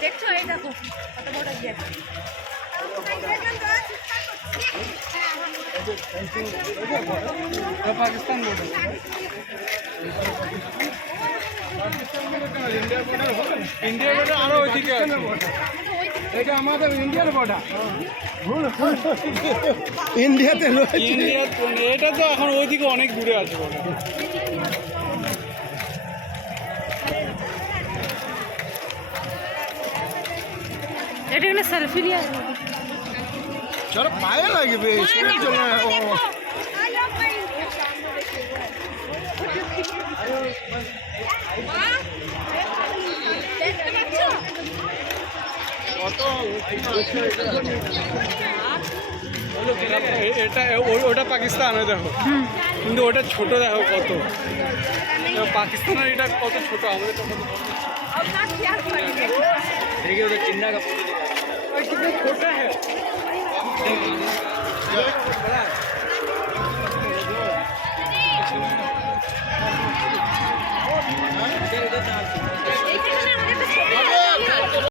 দেখছো এই দেখো কত বড় gate Pakistan border India border আরো ওইদিকে আছে এটা আমাদের ইন্ডিয়ার বর্ডার ইন্ডিয়াতে ইন্ডিয়া এটা তো এখন ওইদিকে অনেক দূরে আছে বর্ডার এটা এখানে সেলফি নিয়ে চলো পায়ে লাগবে শরীর জন্য এটা ওটা পাকিস্তান দেখো কিন্তু ওটা ছোট দেখো কত পাকিস্তানের এটা কত ছোট আমাদের কত देखिए उधर चिंदा का फोटो कितना छोटा है